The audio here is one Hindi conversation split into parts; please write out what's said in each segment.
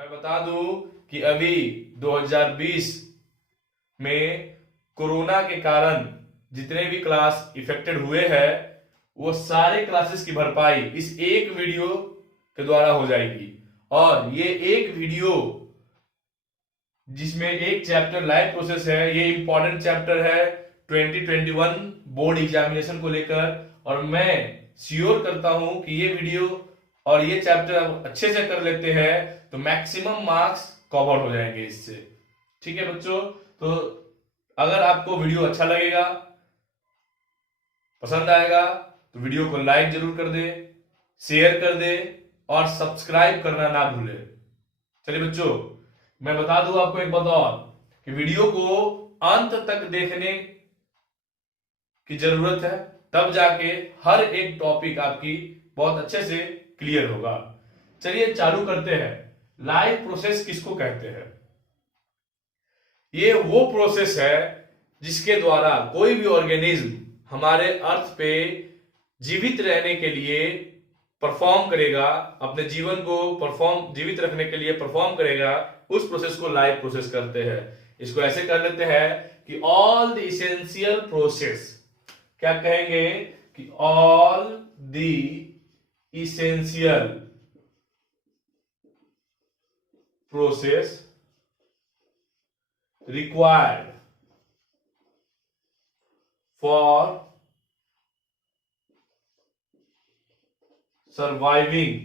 मैं बता दूं कि अभी 2020 में कोरोना के कारण जितने भी क्लास इफेक्टेड हुए हैं वो सारे क्लासेस की भरपाई इस एक वीडियो के द्वारा हो जाएगी। और ये एक वीडियो जिसमें एक चैप्टर लाइव प्रोसेस है, ये इंपॉर्टेंट चैप्टर है 2021 बोर्ड एग्जामिनेशन को लेकर। और मैं श्योर करता हूं कि ये वीडियो और ये चैप्टर अच्छे से कर लेते हैं तो मैक्सिमम मार्क्स कवर हो जाएंगे इससे। ठीक है बच्चों, तो अगर आपको वीडियो अच्छा लगेगा, पसंद आएगा तो वीडियो को लाइक जरूर कर दे, शेयर कर दे और सब्सक्राइब करना ना भूले। चलिए बच्चों, मैं बता दूं आपको एक बात और कि वीडियो को अंत तक देखने की जरूरत है, तब जाके हर एक टॉपिक आपकी बहुत अच्छे से क्लियर होगा। चलिए चालू करते हैं। लाइव प्रोसेस किसको कहते हैं? ये वो प्रोसेस है जिसके द्वारा कोई भी ऑर्गेनिज्म हमारे अर्थ पे जीवित रहने के लिए परफॉर्म करेगा, अपने जीवन को जीवित रखने के लिए परफॉर्म करेगा, उस प्रोसेस को लाइव प्रोसेस करते हैं। इसको ऐसे कर लेते हैं कि ऑल द इसेंशियल प्रोसेस, क्या कहेंगे कि all the essential process required for surviving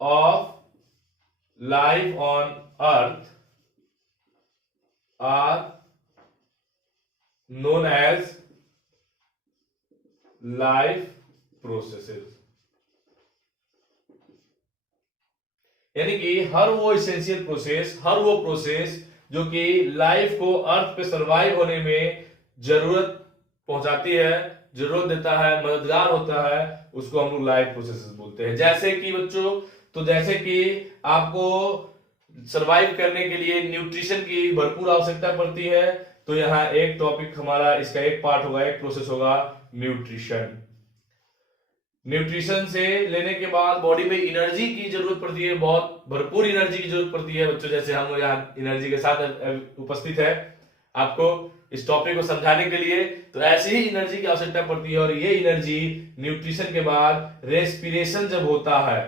of life on earth are known as life processes। यानी कि हर वो इसेंशियल प्रोसेस, हर वो प्रोसेस जो कि लाइफ को अर्थ पे सरवाइव होने में जरूरत पहुंचाती है, जरूरत देता है, मददगार होता है, उसको हम लोग लाइफ प्रोसेसेस बोलते हैं। जैसे कि बच्चों, तो जैसे कि आपको सरवाइव करने के लिए न्यूट्रिशन की भरपूर आवश्यकता पड़ती है, तो यहाँ एक टॉपिक हमारा, इसका एक पार्ट होगा, एक प्रोसेस होगा न्यूट्रिशन। न्यूट्रिशन से लेने के बाद बॉडी में एनर्जी की जरूरत पड़ती है, बहुत भरपूर एनर्जी की जरूरत पड़ती है बच्चों। जैसे हम यहाँ एनर्जी के साथ उपस्थित है आपको इस टॉपिक को समझाने के लिए, तो ऐसी ही एनर्जी की आवश्यकता पड़ती है। और ये एनर्जी न्यूट्रिशन के बाद रेस्पिरेशन जब होता है,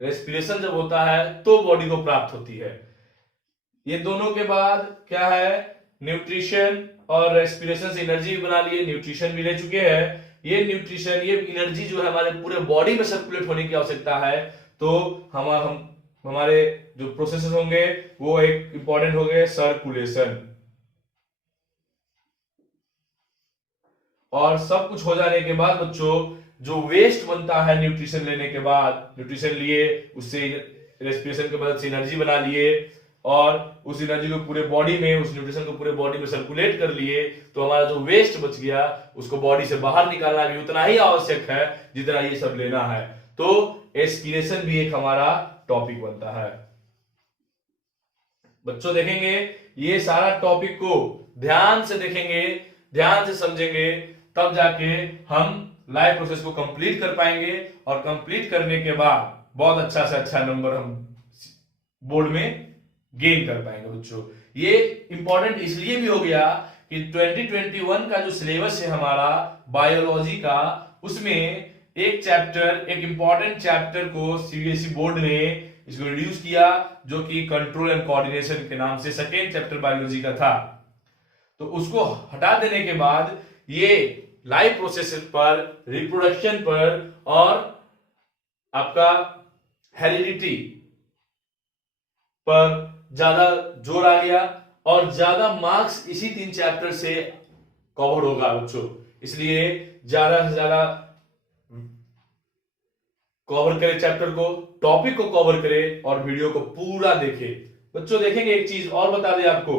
रेस्पिरेशन जब होता है तो बॉडी को प्राप्त होती है। ये दोनों के बाद क्या है, न्यूट्रिशन और रेस्पिरेशन से एनर्जी भी बना लिए, न्यूट्रिशन भी ले चुके हैं। ये न्यूट्रिशन, ये एनर्जी जो है हमारे पूरे बॉडी में सर्कुलेट होने की आवश्यकता है। तो हम हमारे जो प्रोसेसेस होंगे वो एक इंपॉर्टेंट हो गए सर्कुलेशन। और सब कुछ हो जाने के बाद बच्चों, जो वेस्ट बनता है न्यूट्रिशन लेने के बाद, न्यूट्रिशन लिए, उससे रेस्पिरेशन की मदद से एनर्जी बना लिए और उस एनर्जी को पूरे बॉडी में, उस न्यूट्रिशन को पूरे बॉडी में सर्कुलेट कर लिए, तो हमारा जो वेस्ट बच गया उसको बॉडी से बाहर निकालना भी उतना ही आवश्यक है जितना ये सब लेना है। तो एस्पिरेशन भी एक हमारा टॉपिक बनता है। बच्चों देखेंगे, ये सारा टॉपिक को ध्यान से देखेंगे, ध्यान से समझेंगे, तब जाके हम लाइव प्रोसेस को कंप्लीट कर पाएंगे। और कंप्लीट करने के बाद बहुत अच्छा से अच्छा नंबर हम बोर्ड में गेन कर पाएंगे बच्चों। ये इंपॉर्टेंट इसलिए भी हो गया कि 2021 का जो सिलेबस है हमारा बायोलॉजी का, उसमें एक चैप्टर, एक इंपॉर्टेंट चैप्टर को सीबीएसई बोर्ड ने इसको रिड्यूस किया, जो कि कंट्रोल एंड कोऑर्डिनेशन के नाम से सेकेंड चैप्टर बायोलॉजी का था। तो उसको हटा देने के बाद ये लाइफ प्रोसेस पर, रिप्रोडक्शन पर और आपका हेरिडिटी पर ज्यादा जोर आ गया और ज्यादा मार्क्स इसी 3 चैप्टर से कवर होगा बच्चों। इसलिए ज्यादा से ज्यादा कवर करें चैप्टर को, टॉपिक को कवर करें और वीडियो को पूरा देखें। बच्चों देखेंगे एक चीज और बता दें आपको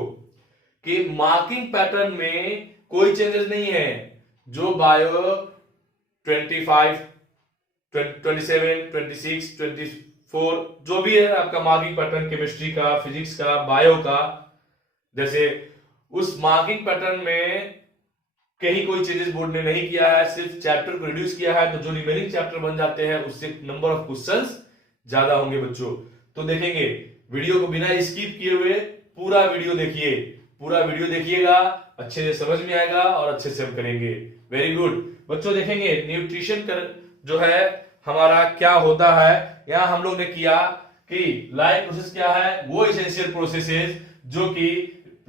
कि मार्किंग पैटर्न में कोई चेंजेस नहीं है। जो बायो 25, 27, 26, 24 जो भी है आपका मार्किंग पैटर्न, केमिस्ट्री का, फिजिक्स का, बायो का, जैसे उस मार्किंग पैटर्न में कहीं कोई चेंजेस बोर्ड ने नहीं किया है, सिर्फ चैप्टर को रिड्यूस किया है, तो जो रिमेनिंग चैप्टर बन जाते हैं उससे नंबर ऑफ क्वेश्चंस ज्यादा होंगे बच्चों। तो देखेंगे वीडियो को बिना स्किप किए हुए पूरा वीडियो देखिए, पूरा वीडियो देखिएगा, अच्छे से समझ में आएगा और अच्छे से हम करेंगे। वेरी गुड बच्चों। देखेंगे न्यूट्रिशन कर जो है हमारा क्या होता है। यहां हम लोग ने किया कि लाइफ प्रोसेस क्या है, वो एसेंशियल प्रोसेसेस जो कि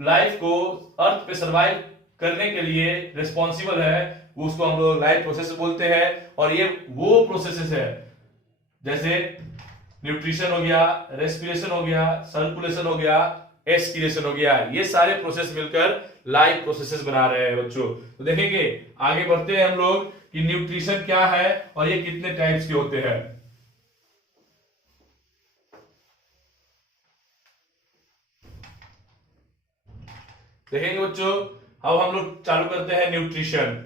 लाइफ को अर्थ पे सरवाइव करने के लिए रिस्पॉन्सिबल है, वो उसको हम लोग लाइफ प्रोसेस बोलते हैं। और ये वो प्रोसेसेस है जैसे न्यूट्रिशन हो गया, रेस्पिरेशन हो गया, सर्कुलेशन हो गया, एस्पिरेशन हो गया, ये सारे प्रोसेस मिलकर लाइफ प्रोसेसेस बना रहे हैं बच्चों। तो देखेंगे आगे बढ़ते हैं हम लोग कि न्यूट्रिशन क्या है और ये कितने टाइप्स के होते हैं। देखेंगे बच्चों, अब हम लोग चालू करते हैं न्यूट्रिशन।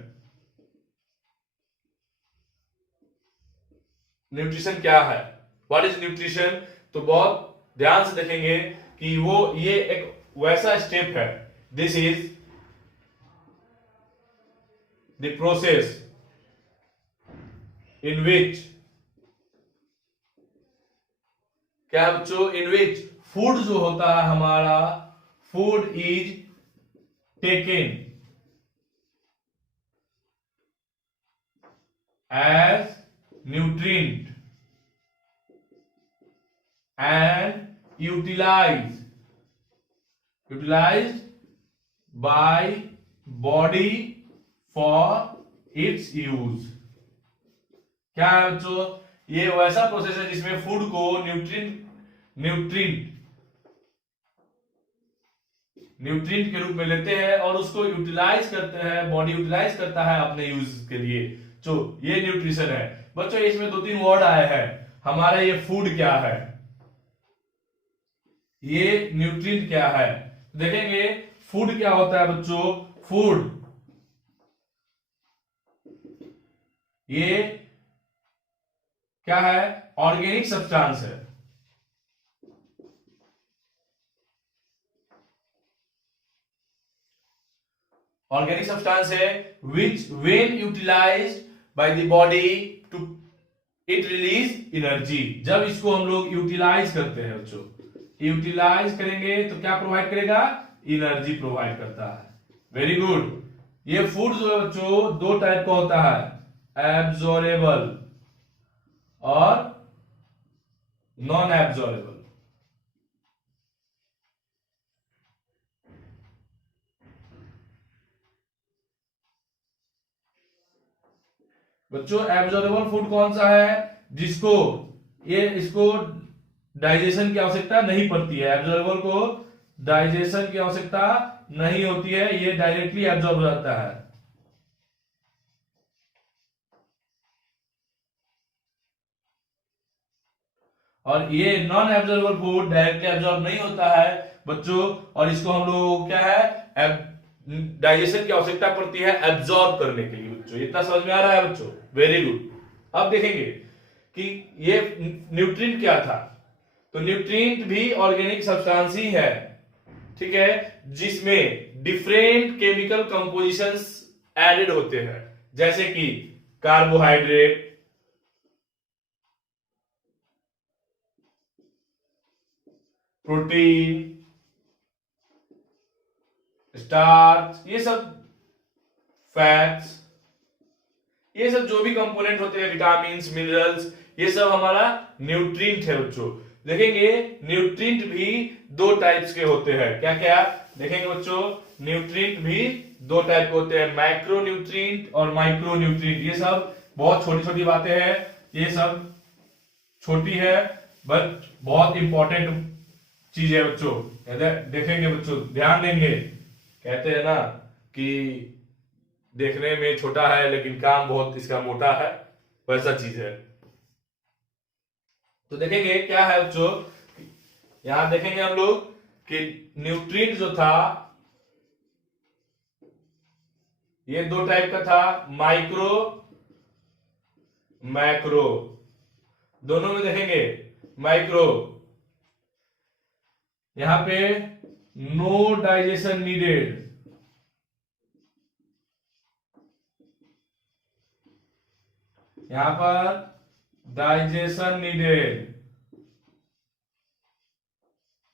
न्यूट्रिशन क्या है, व्हाट इज न्यूट्रिशन। तो बहुत ध्यान से देखेंगे कि वो ये एक वैसा स्टेप है, this is the process in which, क्या है बच्चों, इन विच फूड जो होता है हमारा, food is taken as nutrient and utilized by body for its use। क्या है बच्चों, ये वैसा प्रोसेस है जिसमें फूड को न्यूट्रिएंट के रूप में लेते हैं और उसको यूटिलाइज करते हैं, बॉडी यूटिलाइज करता है अपने यूज के लिए। जो ये न्यूट्रिशन है बच्चों, इसमें दो तीन वर्ड आए हैं हमारा। ये फूड क्या है, ये न्यूट्रिएंट क्या है। देखेंगे फूड क्या होता है बच्चों, फूड ये क्या है, ऑर्गेनिक सब्सटेंस है। ऑर्गेनिक सब्सटेंस है which when utilized by the body to it release energy. जब इसको हम लोग यूटिलाइज करते हैं बच्चों, यूटिलाइज करेंगे तो क्या प्रोवाइड करेगा, एनर्जी प्रोवाइड करता है। Very good. ये फूड जो है बच्चों दो टाइप का होता है, एब्जॉर्बेबल और नॉन एब्जॉर्बेबल। बच्चों एब्जॉर्बेबल फूड कौन सा है, जिसको इसको डाइजेशन की आवश्यकता नहीं पड़ती है। एब्जॉर्बेबल को डाइजेशन की आवश्यकता नहीं होती है, ये डायरेक्टली एब्जॉर्ब हो जाता है। और ये non absorbable food directly absorb नहीं होता है बच्चों, और इसको हम लोग क्या है, डाइजेशन की आवश्यकता पड़ती है एब्जॉर्ब करने के लिए। बच्चों इतना समझ में आ रहा है बच्चों, वेरी गुड। अब देखेंगे कि ये न्यूट्रिएंट क्या था। तो न्यूट्रिएंट भी ऑर्गेनिक सब्सटेंस ही है, ठीक है, जिसमें डिफरेंट केमिकल कंपोजिशंस एडेड होते हैं, जैसे कि कार्बोहाइड्रेट, प्रोटीन, स्टार्च, ये सब फैट्स, ये सब जो भी कंपोनेंट होते हैं, विटामिन, मिनरल्स, ये सब हमारा न्यूट्रिएंट है बच्चों। देखेंगे न्यूट्रिएंट भी दो टाइप्स के होते हैं, क्या क्या देखेंगे बच्चों, न्यूट्रिएंट भी दो टाइप के होते हैं, मैक्रो न्यूट्रिएंट और माइक्रो न्यूट्रिएंट। ये सब बहुत छोटी छोटी बातें हैं, ये सब छोटी है बट बहुत इंपॉर्टेंट चीज है बच्चों। देखेंगे बच्चों, ध्यान देंगे, कहते हैं ना कि देखने में छोटा है लेकिन काम बहुत इसका मोटा है, वैसा चीज है। तो देखेंगे क्या है बच्चों, यहां देखेंगे हम लोग कि न्यूट्रिएंट जो था ये दो टाइप का था, माइक्रो, मैक्रो। दोनों में देखेंगे माइक्रो, यहां पे नो डाइजेशन नीडेड, यहां पर डाइजेशन नीडेड।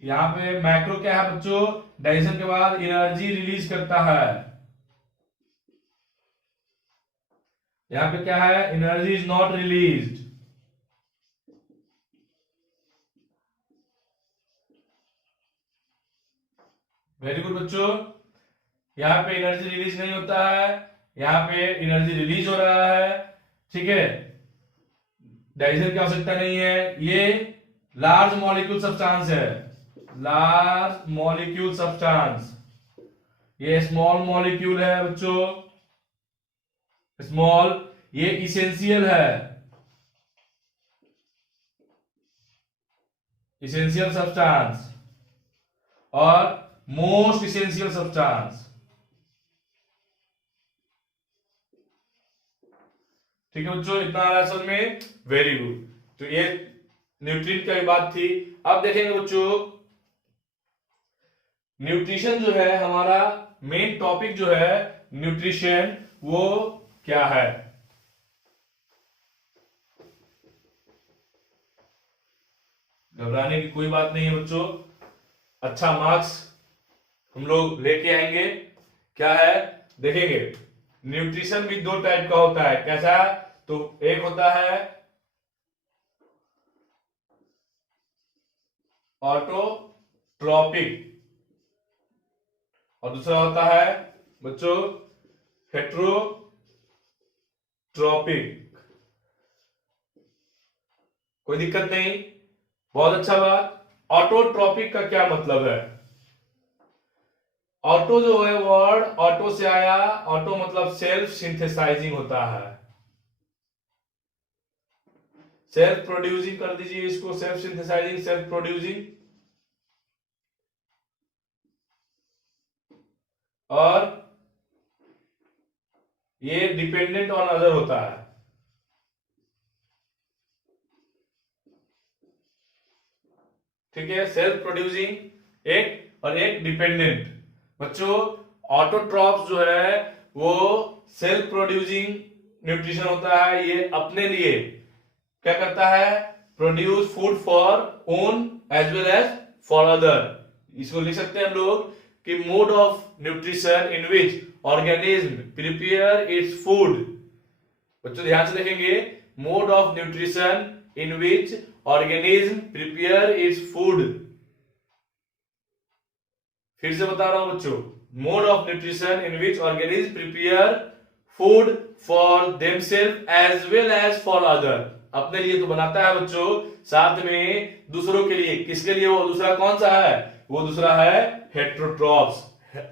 यहां पे मैक्रो क्या है बच्चों, डाइजेशन के बाद एनर्जी रिलीज करता है। यहां पे क्या है, energy is not released. Very good बच्चों, यहां पे एनर्जी रिलीज नहीं होता है, यहां पे एनर्जी रिलीज हो रहा है। ठीक है, डाइजेशन की आवश्यकता नहीं है। ये लार्ज मॉलिक्यूल सब्सटेंस है, लार्ज मॉलिक्यूल सब्सटेंस। ये स्मॉल मॉलिक्यूल है बच्चों, स्मॉल। ये इसेंशियल है, इसेंशियल सब्सटेंस और मोस्ट इसेंशियल सब्सटेंस। ठीक है बच्चों, इतना आ रहा है समझ में, वेरी गुड। तो ये न्यूट्रिएंट की बात थी। अब देखेंगे बच्चों, न्यूट्रिशन जो है हमारा मेन टॉपिक जो है न्यूट्रिशन, वो क्या है। घबराने की कोई बात नहीं है बच्चों, अच्छा मार्क्स हम लोग लेके आएंगे। क्या है देखेंगे, न्यूट्रिशन भी दो टाइप का होता है। कैसा, तो एक होता है ऑटोट्रॉपिक और दूसरा होता है बच्चों हेट्रोट्रॉपिक। कोई दिक्कत नहीं, बहुत अच्छा बात। ऑटोट्रॉपिक का क्या मतलब है, ऑटो जो है वर्ड ऑटो से आया, ऑटो मतलब सेल्फ सिंथेसाइजिंग होता है, सेल्फ प्रोड्यूसिंग कर दीजिए इसको, सेल्फ सिंथेसाइजिंग, सेल्फ प्रोड्यूसिंग। और ये डिपेंडेंट ऑन अदर होता है। ठीक है, सेल्फ प्रोड्यूसिंग एक और एक डिपेंडेंट। बच्चों ऑटोट्रॉप्स जो है वो सेल्फ प्रोड्यूसिंग न्यूट्रिशन होता है। ये अपने लिए क्या करता है, produce food for own as well as for other. इसको लिख सकते हैं हम लोग कि mode of nutrition in which organism prepare its food. बच्चों ध्यान से देखेंगे, mode of nutrition in which organism prepare its food. फिर से बता रहा हूं बच्चों, mode of nutrition in which organism prepare food for themselves as well as for other. अपने लिए तो बनाता है बच्चों, साथ में दूसरों के लिए। किसके लिए, वो दूसरा कौन सा है, वो दूसरा है हेट्रोट्रॉप्स।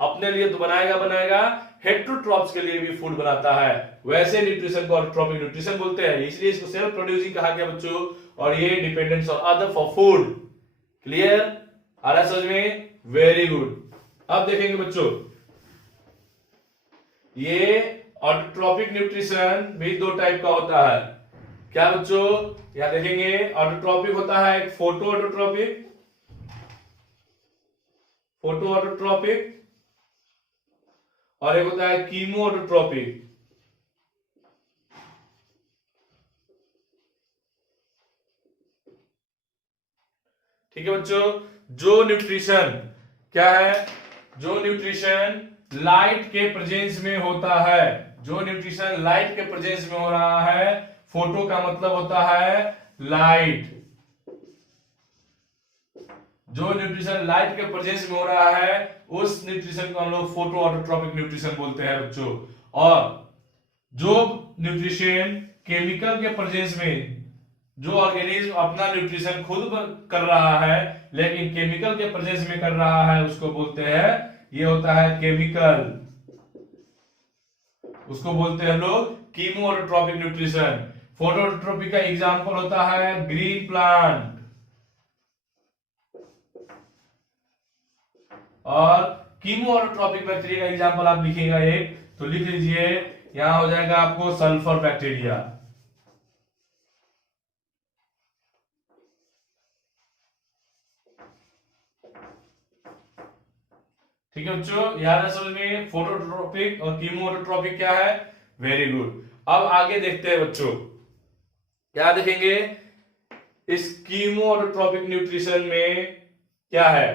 अपने लिए तो बनाएगा बनाएगा, हेट्रोट्रॉप्स के लिए भी फूड बनाता है। वैसे न्यूट्रिशन को ऑटोट्रॉपिक न्यूट्रिशन बोलते हैं, इसलिए इसको सेल्फ प्रोड्यूसिंग कहा गया बच्चों। और ये dependence on other for food. Clear, आ रहा है समझ में, वेरी गुड। अब देखेंगे बच्चों, ये ऑटोट्रॉपिक न्यूट्रिशन भी दो टाइप का होता है। क्या बच्चों, यहां देखेंगे, ऑटोट्रॉपिक होता है एक फोटो ऑटोट्रॉपिक, फोटो ऑटोट्रॉपिक, और एक होता है कीमो ऑटोट्रॉपिक। ठीक है बच्चों, जो न्यूट्रिशन क्या है, जो न्यूट्रिशन लाइट के प्रेजेंस में होता है, जो न्यूट्रिशन लाइट के प्रेजेंस में हो रहा है, फोटो का मतलब होता है लाइट। जो न्यूट्रिशन लाइट के प्रेजेंस में हो रहा है, उस न्यूट्रिशन को हम लोग फोटो ऑटोट्रॉपिक न्यूट्रिशन बोलते हैं बच्चों। और जो न्यूट्रिशन केमिकल के प्रेजेंस में, जो ऑर्गेनिज्म अपना न्यूट्रिशन खुद कर रहा है लेकिन केमिकल के प्रेजेंस में कर रहा है, उसको बोलते हैं, ये होता है केमिकल, उसको बोलते हैं हम लोग chemo autotrophic nutrition. Photo autotrophic का एग्जांपल होता है ग्रीन प्लांट। और कीमो ऑटोट्रॉपिक बैक्टीरिया का एग्जांपल आप लिखिएगा एक, तो लिख लीजिए, यहां हो जाएगा आपको सल्फर बैक्टीरिया। ठीक है बच्चों, याद है समझ में, फोटोट्रॉपिक और कीमोट्रॉपिक क्या है, वेरी गुड। अब आगे देखते हैं बच्चों, क्या देखेंगे इस कीमोट्रोपिक न्यूट्रिशन में क्या है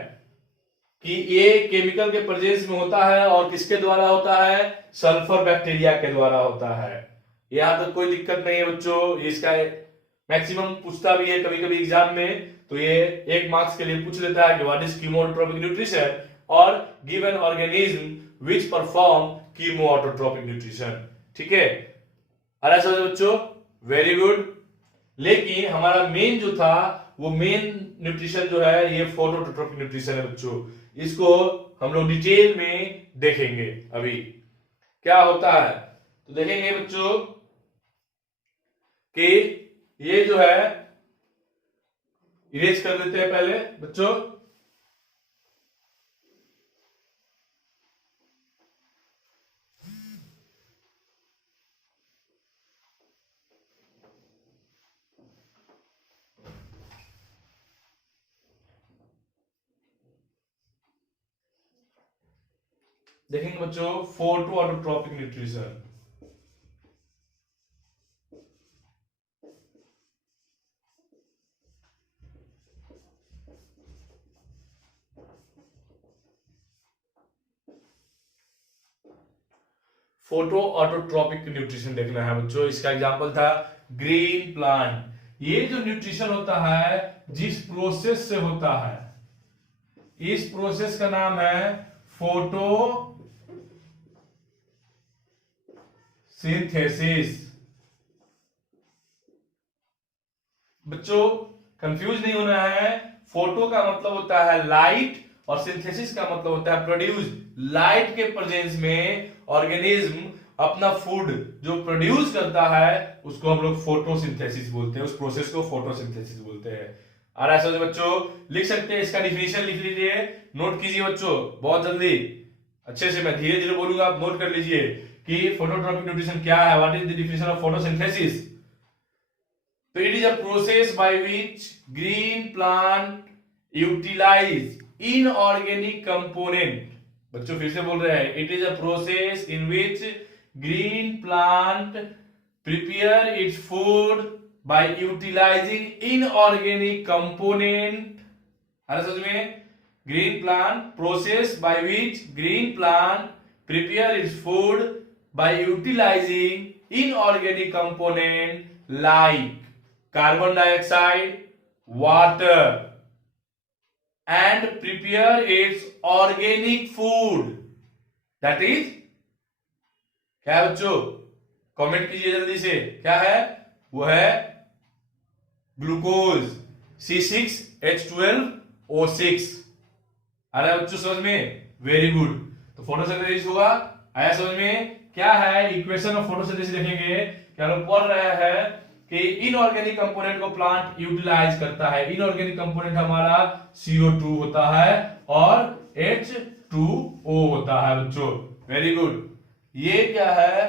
कि ये केमिकल के प्रेजेंस में होता है और किसके द्वारा होता है, सल्फर बैक्टीरिया के द्वारा होता है। यहां तक कोई दिक्कत नहीं है बच्चों, इसका मैक्सिमम पूछता भी है कभी कभी एग्जाम में, तो ये 1 मार्क्स के लिए पूछ लेता है कि व्हाट इज कीमोट्रोपिक न्यूट्रिशन और give an organism which perform chemotrophic nutrition. ठीक है, अरे समझ बच्चों, वेरी गुड। लेकिन हमारा मेन जो था वो मेन न्यूट्रिशन जो है ये फोटोट्रोपिक न्यूट्रिशन है बच्चों, इसको हम लोग डिटेल में देखेंगे अभी क्या होता है। तो देखेंगे बच्चों कि ये जो है इरेज कर देते हैं पहले बच्चों। देखेंगे बच्चों phototropic nutrition. Photo autotrophic nutrition देखना है बच्चों, इसका एग्जांपल था ग्रीन प्लांट। ये जो न्यूट्रिशन होता है जिस प्रोसेस से होता है, इस प्रोसेस का नाम है फोटो सिंथेसिस। बच्चों कंफ्यूज नहीं होना है, फोटो का मतलब होता है लाइट और सिंथेसिस का मतलब होता है प्रोड्यूस। लाइट के प्रेजेंस में ऑर्गेनिज्म अपना फूड जो प्रोड्यूस करता है उसको हम लोग फोटोसिंथेसिस बोलते हैं, उस प्रोसेस को फोटोसिंथेसिस बोलते हैं। आ रहा है समझ बच्चों, लिख सकते हैं, इसका डिफिनेशन लिख लीजिए, नोट कीजिए बच्चों बहुत जल्दी, अच्छे से मैं धीरे धीरे बोलूंगा, आप नोट कर लीजिए कि फोटोट्रॉपिक न्यूट्रिशन क्या है, what is the definition of photosynthesis. तो it is a process by which green plant utilise inorganic component. बच्चों फिर से बोल रहे हैं, it is a process in which green plant prepare its food by utilising inorganic component. अरे समझ में, green plant process by which green plant prepare its food by utilising inorganic component like carbon dioxide, water, and prepare its organic food. That is क्या है बच्चों, कमेंट कीजिए जल्दी से, क्या है वो है ग्लूकोज C6H12O6। आ रहा है बच्चों समझ में, वेरी गुड। तो फोटोसिंथेसिस होगा, आया समझ में। क्या है इक्वेशन ऑफ फोटोसिंथेसिस देखेंगे, क्या लोग पढ़ रहे हैं कि इनऑर्गेनिक कंपोनेंट को प्लांट यूटिलाइज करता है। इनऑर्गेनिक कंपोनेंट हमारा CO2 होता है और H2O होता है बच्चों, वेरी गुड। ये क्या है,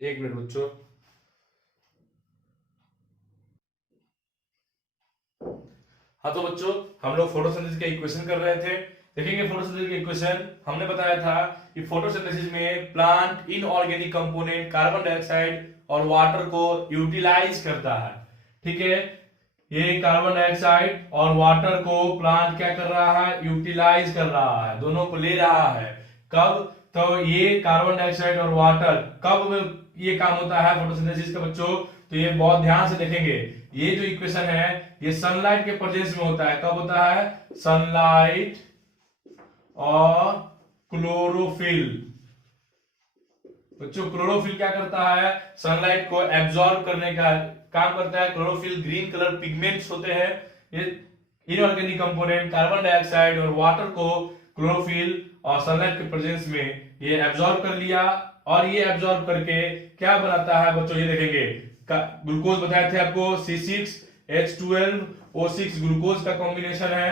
एक मिनट बच्चों, हाँ तो बच्चों हम लोग फोटोसिंथेसिस के इक्वेशन कर रहे थे। देखेंगे फोटोसिंथेसिस के इक्वेशन, हमने बताया था कि फोटोसिंथेसिस में plant inorganic component carbon dioxide और वाटर को यूटिलाइज करता है। ठीक है, ये कार्बन डाइऑक्साइड और वाटर को प्लांट क्या कर रहा है, यूटिलाइज कर रहा है, दोनों को ले रहा है। कब, तो ये कार्बन डाइऑक्साइड और वाटर कब ये काम होता है फोटोसिंथेसिस का बच्चों, तो ये बहुत ध्यान से देखेंगे। ये जो इक्वेशन है ये सनलाइट के प्रेजेंस में होता है। कब होता है, सनलाइट और क्लोरोफिल। बच्चों क्लोरोफिल क्या करता है, सनलाइट को एब्जॉर्ब करने का काम करता है। क्लोरोफिल ग्रीन कलर पिगमेंट्स होते हैं। ये इनऑर्गेनिक कंपोनेंट कार्बन डाइऑक्साइड और वाटर को क्लोरोफिल और सनलाइट के प्रेजेंस में ये एब्जॉर्ब कर लिया, और ये एब्जॉर्ब करके क्या बनाता है बच्चों, ये देखेंगे। ग्लूकोज बताए थे आपको, C6H12O6 ग्लूकोज का कॉम्बिनेशन है,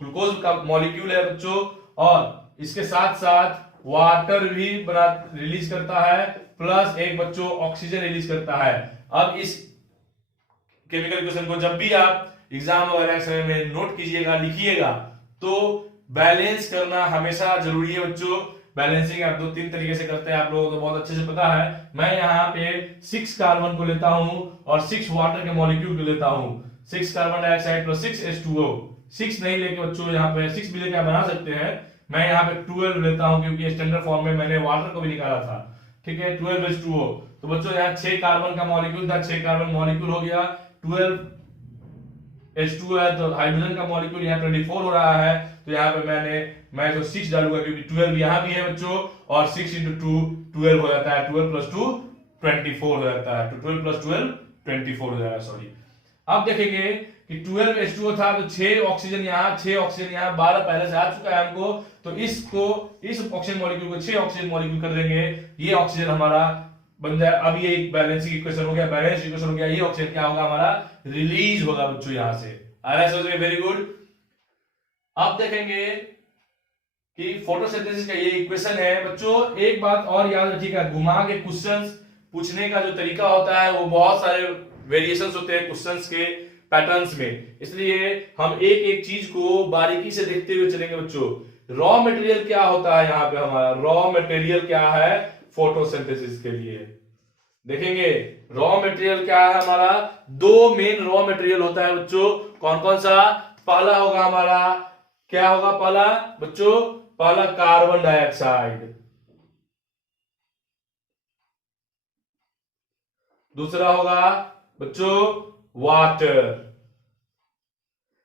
ग्लूकोज का मॉलिक्यूल है बच्चों, और इसके साथ साथ वाटर भी बना रिलीज करता है, प्लस एक बच्चों ऑक्सीजन रिलीज करता है। अब इस केमिकल इक्वेशन को जब भी आप एग्जाम वगैरह समय में नोट कीजिएगा, लिखिएगा, तो बैलेंस करना हमेशा जरूरी है बच्चों। बैलेंसिंग आप 2-3 तरीके से करते हैं, आप लोगों को तो बहुत अच्छे से पता है। मैं यहाँ पे 6 कार्बन को लेता हूँ और 6 वाटर के मॉलिक्यूल को लेता हूँ, 6 कार्बन डाइऑक्साइड प्लस 6 H2O। 6 नहीं लेके बच्चों यहाँ पे 6 भी लेके आप बना सकते हैं, मैं यहाँ पे 12 लेता हूँ क्योंकि स्टैंडर्ड फॉर्म में मैंने वाटर को भी निकाला था। ठीक है, 12 H2O। तो बच्चों यहाँ 6 कार्बन का मॉलिक्यूल था, 6 कार्बन मॉलिक्यूल हो गया, 12 H2 है तो हाइड्रोजन का मॉलिक्यूल यहाँ 24 हो रहा है। तो यहाँ पे मैं तो 6 डालूंगा क्योंकि 12 यहाँ भी है बच्चों, और 6 into 2 12 हो जाता है, 12 plus 2 24 हो जाता है, तो 12 plus 12 24 हो जाएगा, सॉरी। अब देखेंगे कि 12 H2O था तो 6 ऑक्सीजन यहाँ, 6 ऑक्सीजन यहाँ, 12 पहले से आ चुका है हमको, तो इस ऑक्सीजन मॉलिक्यूल को 6 ऑक्सीजन मॉलिक्यूल कर देंगे, ये ऑक्सीजन हमारा बन जाए। अब ये एक बैलेंसिंग इक्वेशन हो गया, बैलेंस इक्वेशन हो गया, ये ऑक्सीजन क्या होगा हमारा, रिलीज होगा बच्चों यहां से। आ रहा है समझ में? Very good. अब देखेंगे कि फोटोसिंथेसिस का ये इक्वेशन है बच्चों। एक बात और याद रखिएगा, घुमा के क्वेश्चंस पूछने का जो तरीका होता है वो बहुत सारे वेरिएशंस होते हैं क्वेश्चंस के पैटर्न्स में, इसलिए हम एक एक चीज को बारीकी से देखते हुए चलेंगे बच्चों। रॉ मटेरियल क्या होता है यहाँ पे, हमारा रॉ मटेरियल क्या है फोटोसिंथेसिस के लिए, देखेंगे रॉ मटेरियल क्या है हमारा। 2 मेन रॉ मटेरियल होता है बच्चों, कौन कौन सा। पहला होगा हमारा, क्या होगा पहला बच्चों, पहला कार्बन डाइऑक्साइड, दूसरा होगा बच्चों वाटर।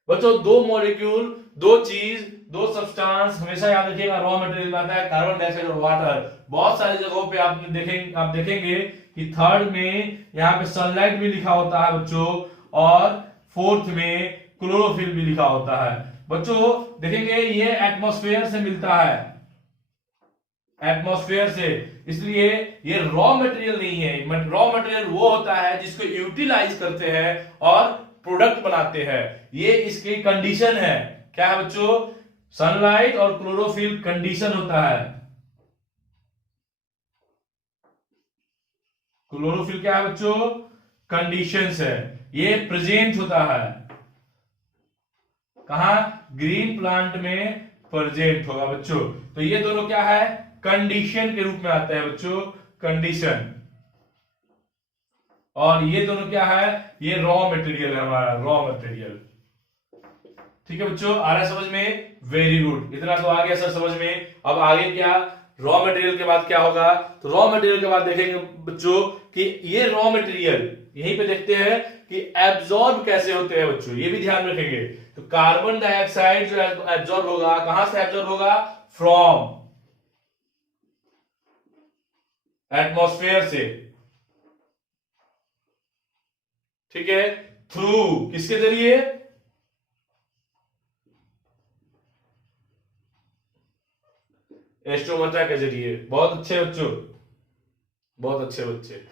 बच्चों 2 मॉलिक्यूल, 2 चीज, 2 सब्सटेंस हमेशा याद रखिएगा रॉ मटेरियल में आता है, कार्बन डाइऑक्साइड और वाटर। बहुत सारी जगहों पे आप देखेंगे कि थर्ड में यहाँ पे सनलाइट भी लिखा होता है बच्चों, और फोर्थ में क्लोरोफिल भी लिखा होता है बच्चों। देखेंगे ये एटमॉस्फेयर से मिलता है, एटमॉस्फेयर से, इसलिए ये रॉ मटेरियल नहीं है। रॉ मटेरियल वो होता है जिसको यूटिलाइज करते हैं और प्रोडक्ट बनाते हैं, ये इसकी कंडीशन है। क्या है बच्चों, सनलाइट और क्लोरोफिल कंडीशन होता है। क्लोरोफिल क्या है बच्चों, कंडीशंस है, ये प्रेजेंट होता है कहा, ग्रीन प्लांट में प्रेजेंट होगा बच्चों। तो ये दोनों क्या है, कंडीशन के रूप में आते हैं बच्चों, कंडीशन। और ये दोनों क्या है, ये रॉ मटेरियल है हमारा, रॉ मटेरियल। ठीक है बच्चों, आ रहा है समझ में? वेरी गुड, इतना तो आ गया सर समझ में। अब आगे क्या, रॉ मटेरियल के बाद क्या होगा, तो रॉ मटेरियल के बाद देखेंगे बच्चों कि ये रॉ मटेरियल यहीं पे देखते हैं कि एब्जॉर्ब कैसे होते हैं बच्चों, ये भी ध्यान रखेंगे। तो कार्बन डाइऑक्साइड जो एब्जॉर्ब होगा, कहां से एब्जॉर्ब होगा, फ्रॉम एटमॉस्फेयर से, ठीक है, थ्रू किसके जरिए, एस्ट्रोमटा के जरिए। बहुत अच्छे बच्चों, बहुत अच्छे बच्चे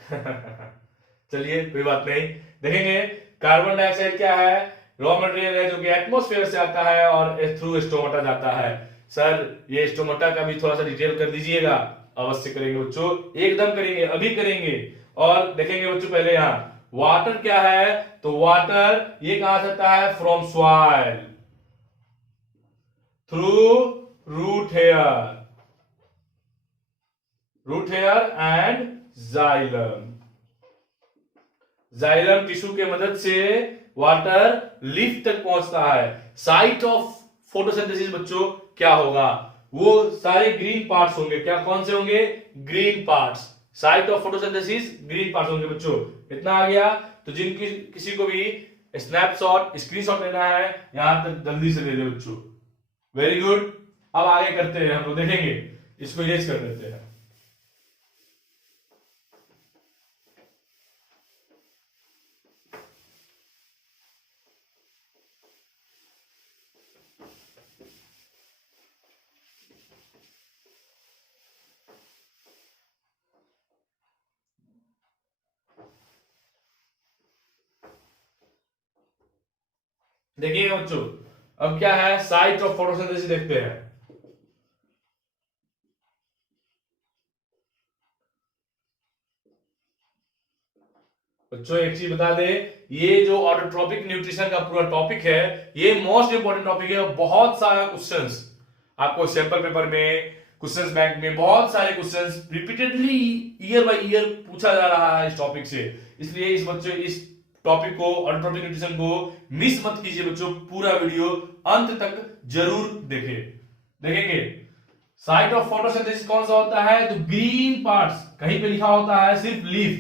चलिए कोई बात नहीं, देखेंगे कार्बन डाइऑक्साइड क्या है, रॉ मटेरियल है जो कि एटमॉस्फेयर से आता है और थ्रू स्टोमाटा जाता है। सर ये स्टोमाटा का भी थोड़ा सा डिटेल कर दीजिएगा। अवश्य करेंगे बच्चों, एकदम करेंगे, अभी करेंगे। और देखेंगे बच्चों पहले यहाँ वाटर क्या है, तो वाटर ये कहां से आता है, from soil through root hair, root hair and xylem. Xylem tissue के मदद से वाटर लीफ तक पहुंचता है। साइट ऑफ फोटोसिंथेसिस बच्चों क्या होगा, वो सारे ग्रीन पार्ट्स होंगे। क्या कौन से होंगे, green parts. Site of photosynthesis green parts होंगे बच्चों, इतना आ गया। तो जिनकी किसी को भी स्नैपशॉट स्क्रीनशॉट लेना है यहां तक जल्दी से ले ले बच्चों। वेरी गुड, अब आगे करते हैं, हम लोग देखेंगे, इसको इरेज कर देते हैं। देखिएगा बच्चों, अब क्या है, साइट ऑफ फोटोसिंथेसिस देखते हैं। बच्चों एक चीज बता दे, ये जो ऑटोट्रोपिक न्यूट्रिशन का पूरा टॉपिक है, ये मोस्ट इंपोर्टेंट टॉपिक है। बहुत सारा क्वेश्चंस आपको सैंपल पेपर में, क्वेश्चंस बैंक में बहुत सारे questions repeatedly year by year पूछा जा रहा है इस टॉपिक से, इसलिए इस बच्चों इस टॉपिक को ऑटोट्रॉपिक न्यूट्रिशन को मिस मत कीजिए बच्चों, पूरा वीडियो अंत तक जरूर देखेंगे। साइट ऑफ फोटोसिंथेसिस कौन सा होता है? तो ग्रीन पार्ट्स, कहीं पे लिखा होता है सिर्फ लीफ,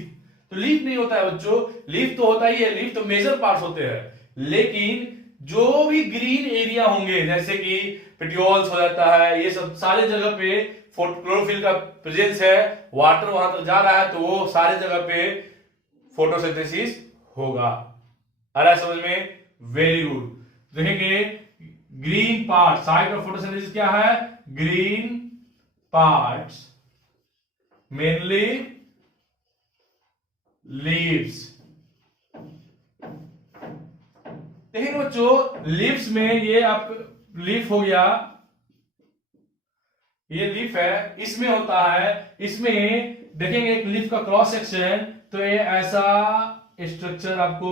तो लीफ नहीं होता है बच्चों, लीफ तो होता ही है, लीफ तो मेजर पार्ट्स होते हैं, लेकिन जो भी ग्रीन एरिया होंगे जैसे कि पेटियोल्स हो जाता है, ये सब सारे जगह पे क्लोरोफिल का प्रेजेंस है, वाटर वहां तक जा रहा है, तो वो सारे जगह पे फोटोसिंथेसिस होगा। आ रहा है समझ में? Very good. देखेंगे green part, site of photosynthesis क्या है? Green parts mainly leaves. देखेंगे बच्चों लीव्स में ये आप लीफ हो गया, ये लीफ है, इसमें होता है, इसमें देखेंगे एक लीफ का क्रॉस सेक्शन, तो ये ऐसा स्ट्रक्चर आपको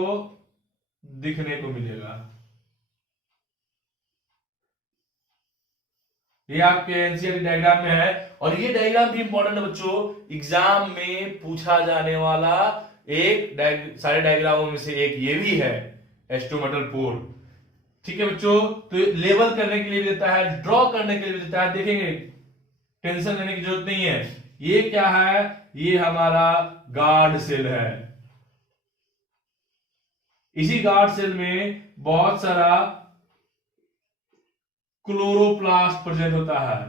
दिखने को मिलेगा। ये आपके एनसीईआरटी डायग्राम में है, और ये डायग्राम भी इंपॉर्टेंट है बच्चों, एग्जाम में पूछा जाने वाला एक सारे डायग्रामों में से एक ये भी है, एस्टोमेटल पोर। ठीक है बच्चों, तो लेबल करने के लिए भी देता है, ड्रॉ करने के लिए भी देता है। देखेंगे टेंशन लेने की जरूरत नहीं है। ये क्या है? ये हमारा गार्ड सेल है। इसी गार्ड सेल में बहुत सारा क्लोरोप्लास्ट प्रेजेंट होता है।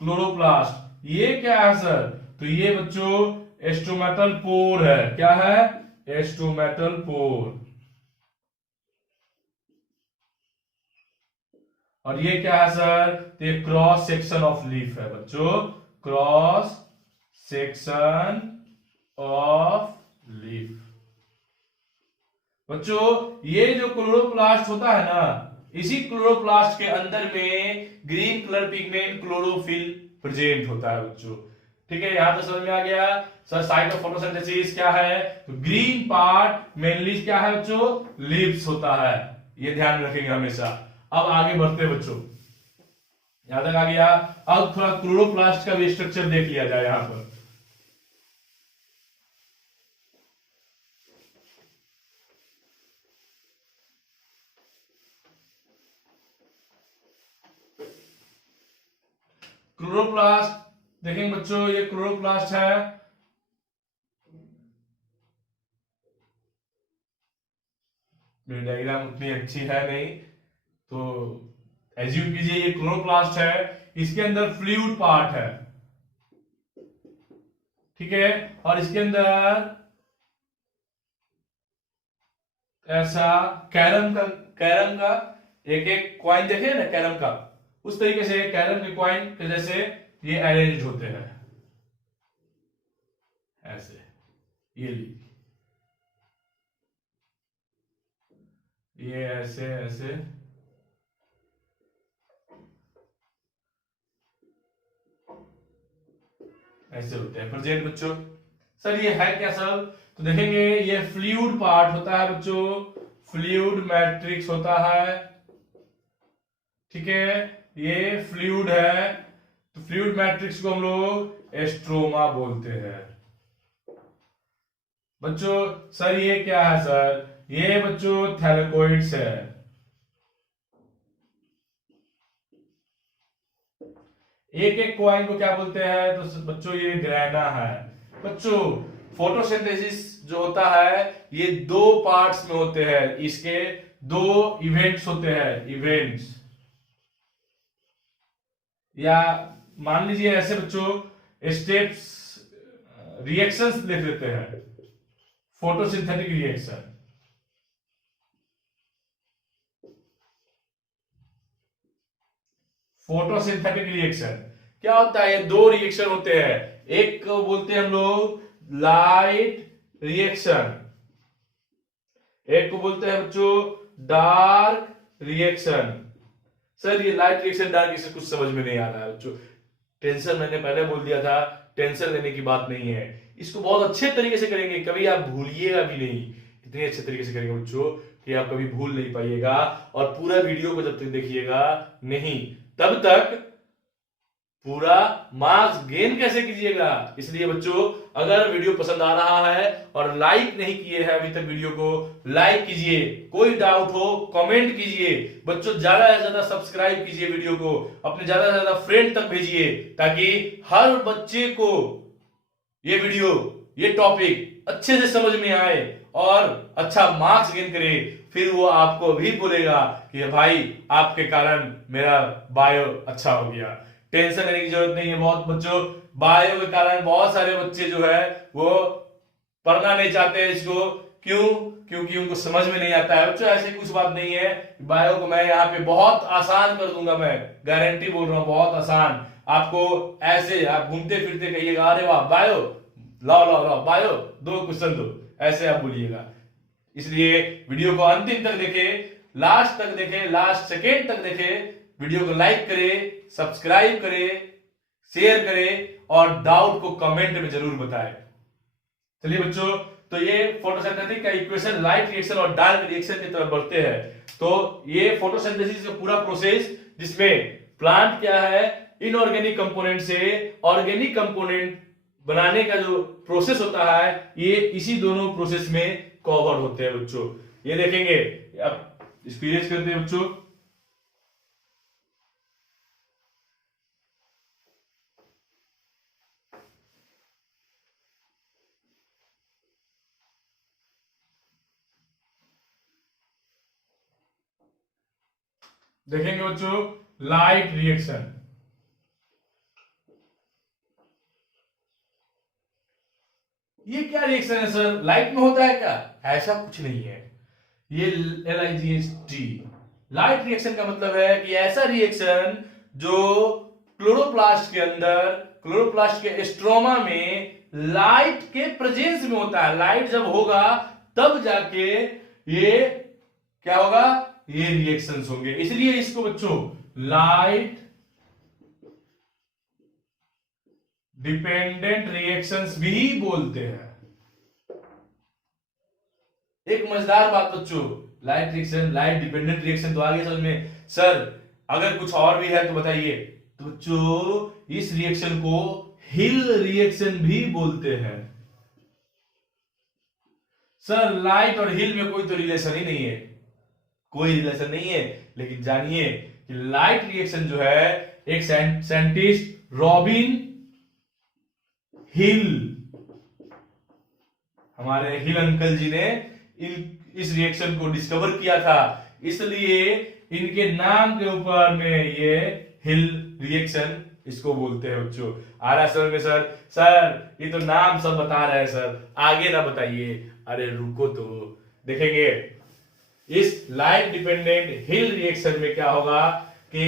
क्लोरोप्लास्ट ये क्या है सर? तो ये बच्चों एस्टोमेटल पोर है। क्या है? एस्टोमेटल पोर। और ये क्या है सर? तो ये क्रॉस सेक्शन ऑफ लीफ है बच्चों, क्रॉस सेक्शन ऑफ लीफ। बच्चों ये जो क्लोरोप्लास्ट होता है ना, इसी क्लोरोप्लास्ट के अंदर में green colour pigment chlorophyll present होता है बच्चों। ठीक है, यहां तक समझ में आ गया सर। साइट ऑफ फोटोसिंथेसिस क्या है? तो ग्रीन पार्ट मेनली क्या है बच्चों? लीव्स होता है, ये ध्यान में रखेंगे हमेशा। अब आगे बढ़ते बच्चों, यहां तक आ गया। अब थोड़ा क्लोरोप्लास्ट का भी स्ट्रक्चर देख लिया जाए। यहां पर क्लोरोप्लास्ट देखेंगे बच्चों, ये क्लोरोप्लास्ट है। मेरी डायग्राम उतनी अच्छी है नहीं, तो एज्यूम कीजिए ये क्लोरोप्लास्ट है, इसके अंदर फ्लूइड पार्ट है। ठीक है, और इसके अंदर ऐसा कैरम का एक एक क्वाइन देखे ना, कैरम का, उस तरीके से कैरम के क्वाइन के जैसे ये अरेंज होते हैं ऐसे। ये ऐसे ऐसे ऐसे होते हैं प्रेजेंट बच्चों। सर ये है क्या सर? तो देखेंगे ये फ्लूइड पार्ट होता है बच्चों, फ्लूइड मैट्रिक्स होता है। ठीक है, ये फ्लूइड है, तो फ्लूइड मैट्रिक्स को हम लोग एस्ट्रोमा बोलते हैं बच्चों। सर ये क्या है सर? ये बच्चों थैलेकोइड्स है। एक एक क्वाइन को क्या बोलते हैं? तो बच्चों ये ग्रैना है। बच्चों फोटोसिंथेसिस जो होता है ये दो पार्ट्स में होते हैं, इसके दो इवेंट्स होते हैं, इवेंट्स, या मान लीजिए ऐसे बच्चों स्टेप्स, रिएक्शंस लिख लेते हैं। फोटोसिंथेटिक रिएक्शन, फोटोसिंथेटिक रिएक्शन क्या होता है? ये दो रिएक्शन होते हैं, एक को बोलते हैं हम लोग लाइट रिएक्शन, एक को बोलते हैं बच्चों डार्क रिएक्शन। सर ये लाइट रिएक्शन डार्क रिएक्शन कुछ समझ में नहीं आ रहा है बच्चों, टेंशन मैंने पहले बोल दिया था, टेंशन लेने की बात नहीं है, इसको बहुत अच्छे तरीके से करेंगे, कभी आप भूलिएगा भी नहीं, इतने अच्छे तरीके से करेंगे बच्चों। कि आप कभी भूल नहीं पाइएगा, और पूरा वीडियो को जब तक देखिएगा नहीं तब तक पूरा मार्क्स गेन कैसे कीजिएगा। इसलिए बच्चों, अगर वीडियो पसंद आ रहा है और लाइक नहीं किए हैं अभी तक वीडियो को, लाइक कीजिए, कोई डाउट हो कमेंट कीजिए। बच्चों, ज्यादा से ज्यादा सब्सक्राइब कीजिए, वीडियो को अपने ज्यादा से ज्यादा फ्रेंड तक भेजिए, ताकि हर बच्चे को ये वीडियो, ये टॉपिक अच्छे से समझ में आए और अच्छा मार्क्स गेन करे। फिर वो आपको भी बोलेगा कि भाई आपके कारण मेरा बायो अच्छा हो गया। टेंशन लेने की जरूरत नहीं है। बहुत बच्चों, बायो के कारण बहुत सारे बच्चे जो है वो पढ़ना नहीं चाहते इसको। क्यों? क्योंकि उनको समझ में नहीं आता है। बच्चों, ऐसे कुछ बात नहीं है। बायो को मैं यहाँ पे बहुत आसान कर दूंगा, मैं गारंटी बोल रहा हूँ, बहुत आसान। आपको ऐसे आप घूमते फिरते कहिएगा, अरे वाह बायो, लाओ लाओ लाओ बायो, 2 क्वेश्चन दो, ऐसे आप बोलिएगा। इसलिए वीडियो को अंतिम तक देखे, लास्ट तक देखे, लास्ट सेकेंड तक देखे। वीडियो को लाइक करे, सब्सक्राइब करे, शेयर करे और डाउट को कमेंट में जरूर बताएं। चलिए बच्चों, तो ये फोटोसिंथेसिस का इक्वेशन लाइट रिएक्शन और डार्क रिएक्शन की तरफ बढ़ते हैं। तो ये फोटोसिंथेसिस का पूरा प्रोसेस, जिसमें प्लांट क्या है, इनऑर्गेनिक कंपोनेंट से ऑर्गेनिक कंपोनेंट बनाने का जो प्रोसेस होता है, ये इसी दोनों प्रोसेस में कवर होते हैं बच्चों। ये देखेंगे, अब एक्सपीरियंस करते हैं बच्चों। देखेंगे बच्चों, लाइट रिएक्शन। ये क्या रिएक्शन है सर, लाइट में होता है क्या? ऐसा कुछ नहीं है। ये LIGHT, लाइट रिएक्शन का मतलब है कि ऐसा रिएक्शन जो क्लोरोप्लास्ट के अंदर, क्लोरोप्लास्ट के स्ट्रोमा में लाइट के प्रेजेंस में होता है। लाइट जब होगा तब जाके ये क्या होगा, ये रिएक्शंस होंगे। इसलिए इसको बच्चों लाइट डिपेंडेंट रिएक्शंस भी बोलते हैं। एक मजेदार बात बच्चों, light reaction, light dependent reaction तो आगे समझ में। सर अगर कुछ और भी है तो बताइए। तो बच्चों, इस रिएक्शन को हिल रिएक्शन भी बोलते हैं। सर लाइट और हिल में कोई तो रिलेशन ही नहीं है, कोई रिलेशन नहीं है। लेकिन जानिए कि लाइट रिएक्शन जो है, एक साइंटिस्ट रॉबिन हिल, हमारे हिल अंकल जी ने इस रिएक्शन को डिस्कवर किया था। इसलिए इनके नाम के ऊपर में ये हिल रिएक्शन इसको बोलते हैं बच्चों। आ रहा समझ में सर? सर ये तो नाम सब बता रहे हैं सर, आगे ना बताइए। अरे रुको तो, देखेंगे इस लाइट डिपेंडेंट हिल रिएक्शन में क्या होगा कि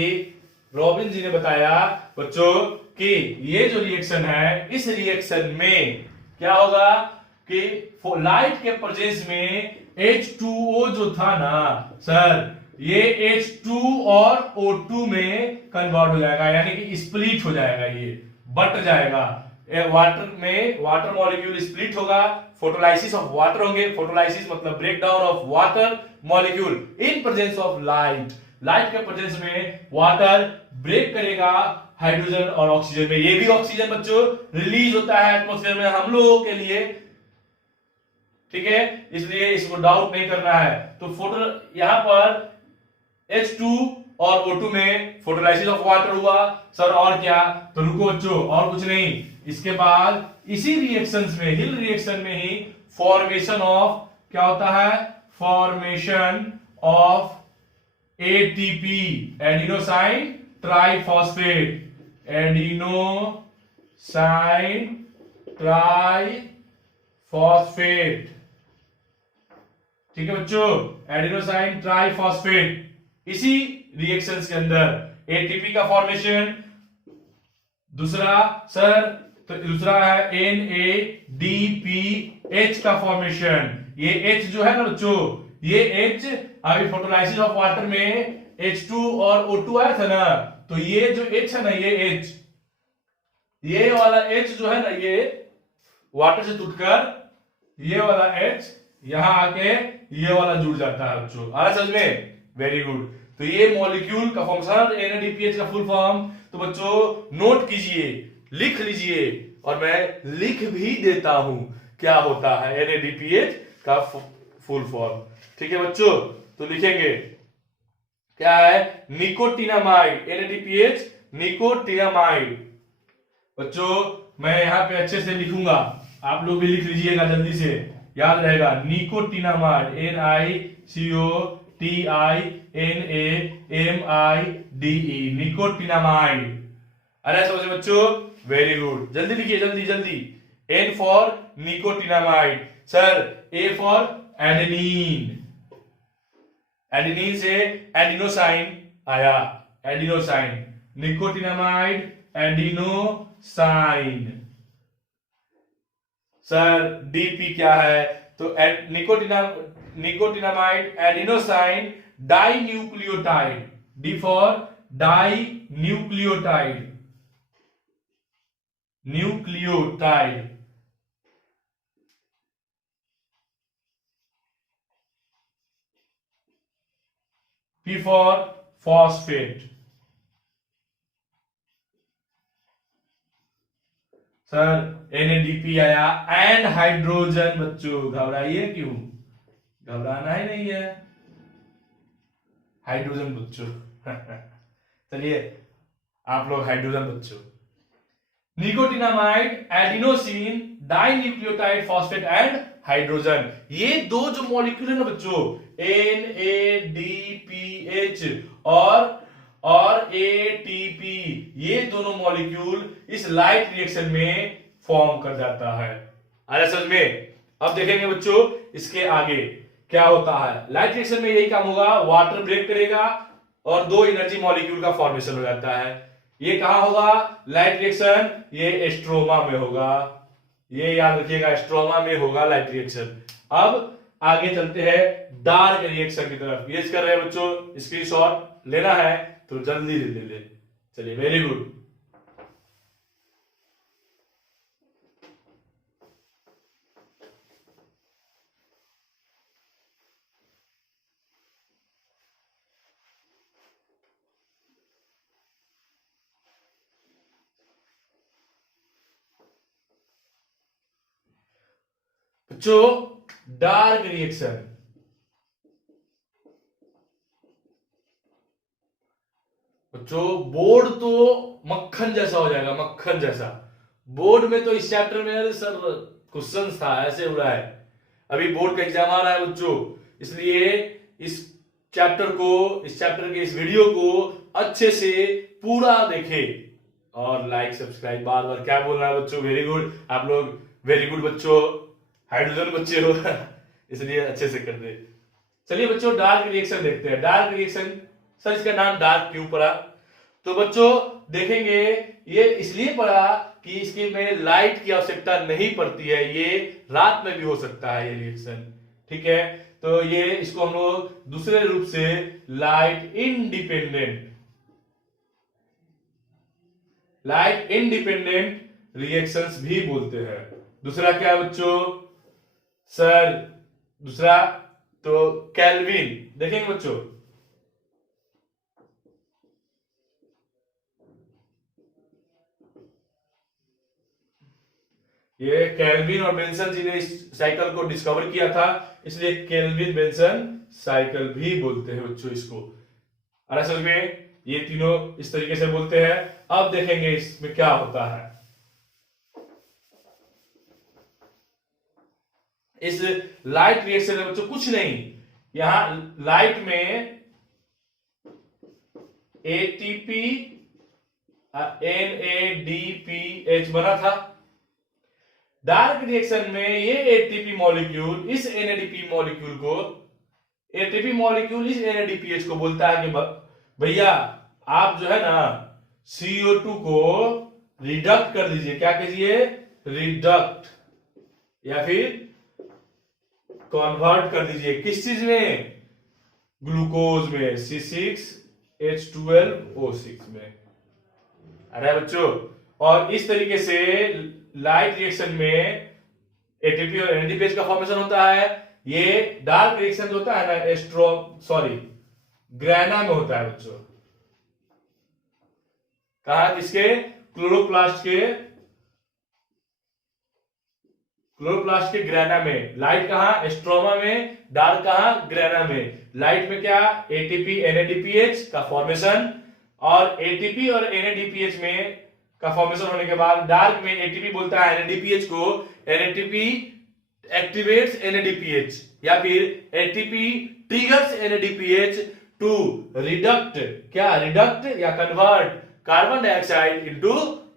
रॉबिन जी ने बताया बच्चों कि ये जो रिएक्शन है, इस रिएक्शन में क्या होगा कि लाइट के प्रेजेंस में H2O जो था ना सर, ये H2 और O2 में कन्वर्ट हो जाएगा, यानी कि स्प्लिट हो जाएगा, ये बट जाएगा। वाटर में वाटर मॉलिक्यूल स्प्लिट होगा, फोटोलाइसिस ऑफ वाटर होंगे। फोटोलाइसिस मतलब break down of water molecule in presence of light. Light के प्रेजेंस में वाटर ब्रेक करेगा हाइड्रोजन और ऑक्सीजन में। ये भी ऑक्सीजन बच्चों रिलीज होता है एटमॉस्फेयर में हम लोगों के लिए, ठीक है, इसलिए इसको डाउट नहीं करना है। तो फोटो यहां पर H2 और O2 में फोटोलाइसिस ऑफ वाटर हुआ सर, और क्या? तो रुको बच्चों, और कुछ नहीं। इसके बाद इसी रिएक्शंस में, हिल रिएक्शन में ही फॉर्मेशन ऑफ क्या होता है, formation of ATP, adenosine triphosphate, adenosine triphosphate, ठीक है बच्चों, एडिनोसाइन ट्राइफॉस्फेट। इसी रिएक्शंस के अंदर एटीपी का फॉर्मेशन। दूसरा सर, तो दूसरा है NADPH का फॉर्मेशन। ये H जो है ना बच्चों, ये H अभी फोटोलाइसिस ऑफ वाटर में H2 और O2 आया था ना, तो ये जो H है ना, ये H, ये वाला H जो है ना, ये वाटर से टूटकर ये वाला H यहां आके ये वाला जुड़ जाता है बच्चों। आ रहा समझ में? Very good. तो ये मॉलिक्यूल का फंक्शन NADPH का फुल फॉर्म तो बच्चों नोट कीजिए, लिख लीजिए, और मैं लिख भी देता हूं क्या होता है NADPH का फुल फॉर्म। ठीक है बच्चों, तो लिखेंगे क्या है? निकोटिनामाइड। NADPH nicotinamide. बच्चों मैं यहां पे अच्छे से लिखूंगा, आप लोग भी लिख लीजिएगा जल्दी से, याद रहेगा। Nicotinamide NICOTINAMIDE nicotinamide. अरे समझे बच्चों? वेरी गुड, जल्दी लिखिए, जल्दी जल्दी। N for nicotinamide. Sir A for adenine. Adenine से एडिनोसाइन आया, adenosine. Nicotinamide adenosine. Sir DP क्या है? तो nicotinamide adenosine di nucleotide. D for di nucleotide. Nucleotide. P for phosphate. Sir NADP आया एंड हाइड्रोजन। बच्चों घबराइए क्यों? घबराना ही नहीं है। हाइड्रोजन बच्चों चलिए आप लोग हाइड्रोजन बच्चों। Nicotinamide adenosine dinucleotide phosphate and hydrogen. ये दो जो मॉलिक्यूल है ना बच्चों, NADPH और ATP, ये दोनों मॉलिक्यूल इस लाइट रिएक्शन में फॉर्म कर जाता है। अरे समझ में? अब देखेंगे बच्चों इसके आगे क्या होता है। लाइट रिएक्शन में यही काम होगा, वाटर ब्रेक करेगा और दो एनर्जी मॉलिक्यूल का फॉर्मेशन हो जाता है। ये कहां होगा लाइट रिएक्शन? ये स्ट्रोमा में होगा। ये याद रखिएगा, स्ट्रोमा में होगा लाइट रिएक्शन। अब आगे चलते हैं डार्क रिएक्शन की तरफ। ये कर रहे हैं बच्चों, स्क्रीनशॉट लेना है तो जल्दी ले ले। चलिए वेरी गुड। बच्चों डार्क रिएक्शन, बच्चों बोर्ड तो मक्खन जैसा हो जाएगा, मक्खन जैसा। बोर्ड में तो इस चैप्टर में सर क्वेश्चन था ऐसे हो रहा है। अभी बोर्ड का एग्जाम आ रहा है बच्चों, इसलिए इस चैप्टर के इस वीडियो को अच्छे से पूरा देखें और लाइक सब्सक्राइब बार बार क्या बोलना है बच्चों। वेरी गुड, आप लोग वेरी गुड बच्चों, हाइड्रोजन बच्चे हो इसलिए अच्छे से कर दे। चलिए बच्चों डार्क रिएक्शन देखते हैं। डार्क रिएक्शन, सर इसका नाम डार्क क्यों पड़ा? तो बच्चों देखेंगे ये इसलिए पड़ा कि इसके में लाइट की आवश्यकता नहीं पड़ती है, ये रात में भी हो सकता है ये रिएक्शन। ठीक है, तो ये इसको हम लोग दूसरे रूप से लाइट इंडिपेंडेंट रिएक्शंस भी बोलते हैं। दूसरा क्या है बच्चों? सर दूसरा तो केल्विन। देखेंगे बच्चों, ये केल्विन और बेंसन जी ने इस साइकिल को डिस्कवर किया था, इसलिए केल्विन बेंसन साइकिल भी बोलते हैं बच्चों इसको। और असल में ये तीनों इस तरीके से बोलते हैं। अब देखेंगे इसमें क्या होता है। इस लाइट रिएक्शन में बच्चों कुछ नहीं, यहां लाइट में ATP NADPH बना था। डार्क रिएक्शन में ये ATP मॉलिक्यूल इस NADP मॉलिक्यूल को, ATP मॉलिक्यूल इस NADPH को बोलता है कि भैया आप जो है ना CO2 को रिडक्ट कर दीजिए। क्या कीजिए? रिडक्ट या फिर कन्वर्ट कर दीजिए। किस चीज में? ग्लूकोज में, C6H12O6 में। अरे बच्चों, और इस तरीके से लाइट रिएक्शन में ATP और NADPH का फॉर्मेशन होता है। ये डार्क रिएक्शन जो होता है ना ग्रेना में होता है बच्चों। कहा किसके? क्लोरोप्लास्ट के ग्रेना में। लाइट कहा? स्ट्रोमा में। डार्क कहा? ग्रेना में। लाइट में क्या? एटीपी एनएडीपीएच का फॉर्मेशन, और एटीपी और एनएडीपीएच में का फॉर्मेशन होने के बाद डार्क में एटीपी बोलता है एनएडीपीएच को, एनएटीपी एक्टिवेट्स एनएडीपीएच, या फिर ATP triggers NADPH to reduct, क्या रिडक्ट या convert carbon dioxide into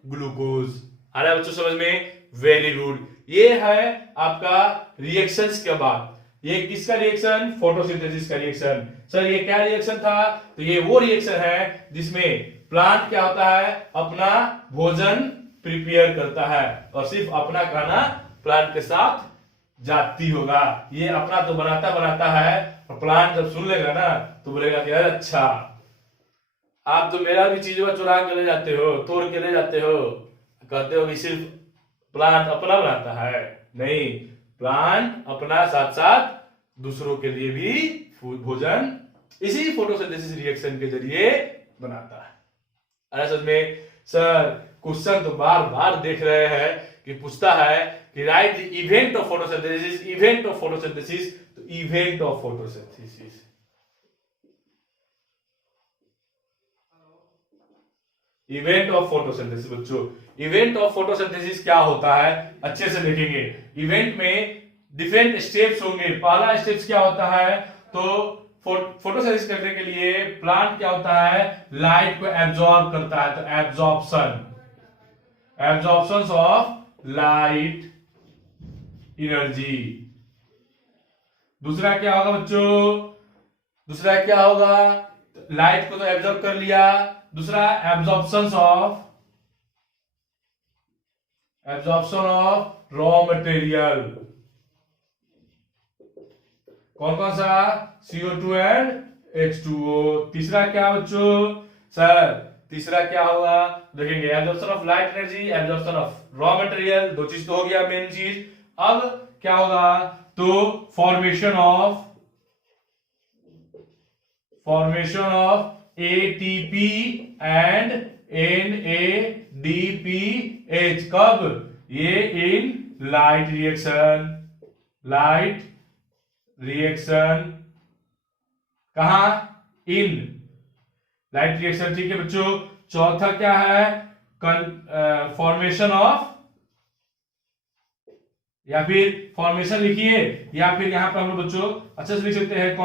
glucose. आ रहा है बच्चों समझ में? Very good. ये है आपका रिएक्शंस के बाद। ये किसका रिएक्शन? फोटोसिंथेसिस का रिएक्शन। सर ये क्या रिएक्शन था? तो ये वो रिएक्शन है जिसमें प्लांट क्या होता है? अपना भोजन प्रिपेयर करता है, और सिर्फ अपना खाना प्लांट के साथ जाती होगा। ये अपना तो बनाता है, और प्लांट जब सुन लेगा ना तो बोलेगा कि यार अच्छा, आप तो मेरा भी चीज चुरा के ले जाते हो, तोड़ के ले जाते हो, कहते हो कि सिर्फ प्लांट अपना बनाता है। नहीं, प्लांट अपना साथ साथ दूसरों के लिए भी भोजन इसी फोटोसिंथेसिस रिएक्शन के जरिए बनाता है। अरे सच में सर क्वेश्चन तो बार बार देख रहे हैं कि पूछता है कि write the event of photosynthesis, event of photosynthesis. तो event of photosynthesis, event of photosynthesis बच्चों, इवेंट ऑफ फोटोसिंथेसिस क्या होता है अच्छे से देखेंगे। इवेंट में डिफरेंट स्टेप्स होंगे। पहला स्टेप्स क्या होता है? तो फोटोसिंथेसिस करने के लिए प्लांट क्या होता है? लाइट को एब्जॉर्ब करता है, तो एब्जॉर्प्शन ऑफ लाइट एनर्जी। दूसरा क्या होगा बच्चों? दूसरा क्या होगा? लाइट को तो एब्जॉर्ब कर लिया, दूसरा एब्जॉर्प्शन ऑफ रॉ मटेरियल। कौन कौन सा? CO2 and H2O। तीसरा क्या बच्चों? सर तीसरा क्या होगा देखेंगे? Absorption of light energy, absorption of raw material. दो चीज तो हो गया मेन चीज। अब क्या होगा? तो formation of ATP and NADPH। कब? ये इन लाइट रिएक्शन कहा? In light reaction. ठीक है बच्चों। चौथा क्या है? फॉर्मेशन ऑफ, या फिर फॉर्मेशन लिखिए, या फिर यहां पर हम लोग बच्चों अच्छे से लिख सकते हैं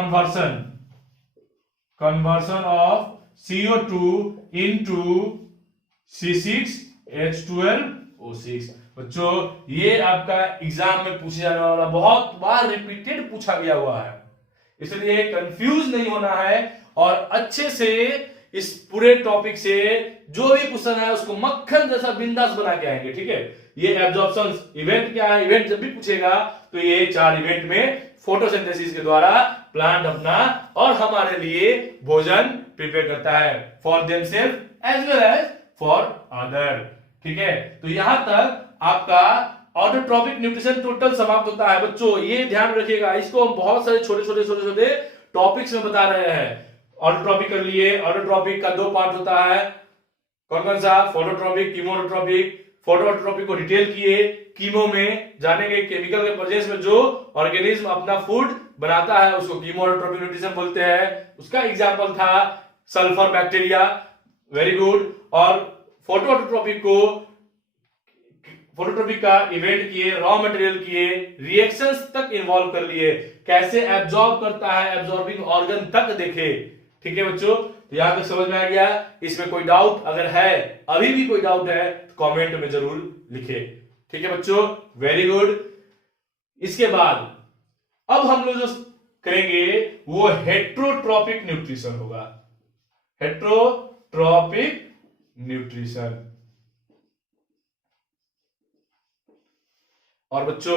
conversion of CO2 into C6H12O6। बच्चों ये आपका एग्जाम में पूछे जाने वाला, बहुत बार रिपीटेड पूछा गया हुआ है, इसलिए कंफ्यूज नहीं होना है और अच्छे से इस पूरे टॉपिक से जो भी क्वेश्चन है उसको मक्खन जैसा बिंदास बना के आएंगे। ठीक है। ये एब्जॉर्प्शन इवेंट क्या है? इवेंट जब भी पूछेगा तो ये 4 इवेंट में फोटोसिंथेसिस के द्वारा प्लांट अपना और हमारे लिए भोजन प्रिपेयर करता है, for themselves as well as for other. ठीक है। तो यहां तक आपका ऑटोट्रॉपिक न्यूट्रिशन टोटल समाप्त होता है। बच्चों ये ध्यान रखिएगा, इसको हम बहुत सारे छोटे छोटे टॉपिक्स में बता रहे हैं। ऑटोट्रॉपिक कर लिए, ऑटोट्रॉपिक का 2 पार्ट होता है। कौन कौन सा? Phototropic, chemotropic. फोटोट्रॉपिक को डिटेल किए, कीमो में जानेंगे केमिकल के प्रोसेस में जो ऑर्गेनिज्म अपना फूड बनाता है उसको कीमोट्रॉपिक न्यूट्रिशन बोलते हैं। उसका एग्जांपल था सल्फर बैक्टीरिया। Very good. और फोटोट्रॉपिक का इवेंट किए, रॉ मटेरियल किए, रिएक्शंस तक इन्वॉल्व कर लिए, कैसे एब्जॉर्ब करता है, एब्जॉर्बिंग ऑर्गन तक देखे। ठीक है बच्चों, तो यहां तक समझ में आ गया। इसमें कोई डाउट अगर है, अभी भी कोई डाउट है तो कमेंट में जरूर लिखे। ठीक है बच्चों, वेरी गुड। इसके बाद अब हम लोग जो करेंगे वो हेट्रोट्रॉपिक न्यूट्रिशन होगा। Heterotrophic nutrition. और बच्चों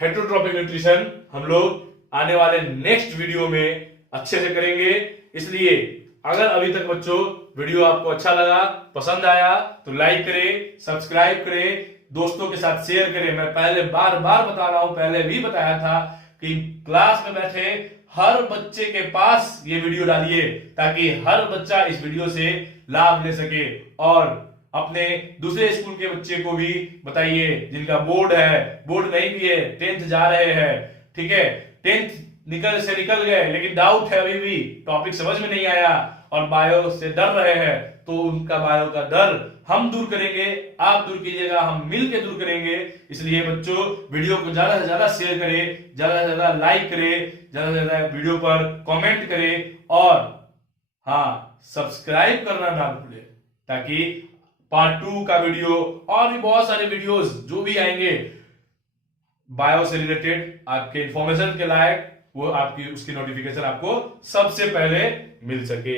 हेट्रोट्रॉपिक न्यूट्रिशन हम लोग आने वाले नेक्स्ट वीडियो में अच्छे से करेंगे। इसलिए अगर अभी तक बच्चों वीडियो आपको अच्छा लगा, पसंद आया तो लाइक करें, सब्सक्राइब करें, दोस्तों के साथ शेयर करें। मैं पहले बार बार बता रहा हूं, पहले भी बताया था कि क्लास में बैठे हर बच्चे के पास ये वीडियो डालिए ताकि हर बच्चा इस वीडियो से लाभ ले सके, और अपने दूसरे स्कूल के बच्चे को भी बताइए जिनका बोर्ड है, बोर्ड नहीं भी है, 10th जा रहे हैं, ठीक है, 10th निकल गए लेकिन डाउट है, अभी भी टॉपिक समझ में नहीं आया और बायो से डर रहे हैं, तो उनका बायो का डर हम दूर करेंगे, आप दूर कीजिएगा, हम मिलकर दूर करेंगे। इसलिए बच्चों वीडियो को ज्यादा से ज्यादा शेयर करें, ज्यादा से ज्यादा लाइक करें, ज्यादा से ज्यादा वीडियो पर कमेंट करें, और हाँ, सब्सक्राइब करना ना भूलें, ताकि पार्ट 2 का वीडियो और भी बहुत सारे वीडियोस जो भी आएंगे बायो से रिलेटेड आपके इंफॉर्मेशन के लायक, वो आपकी उसकी नोटिफिकेशन आपको सबसे पहले मिल सके।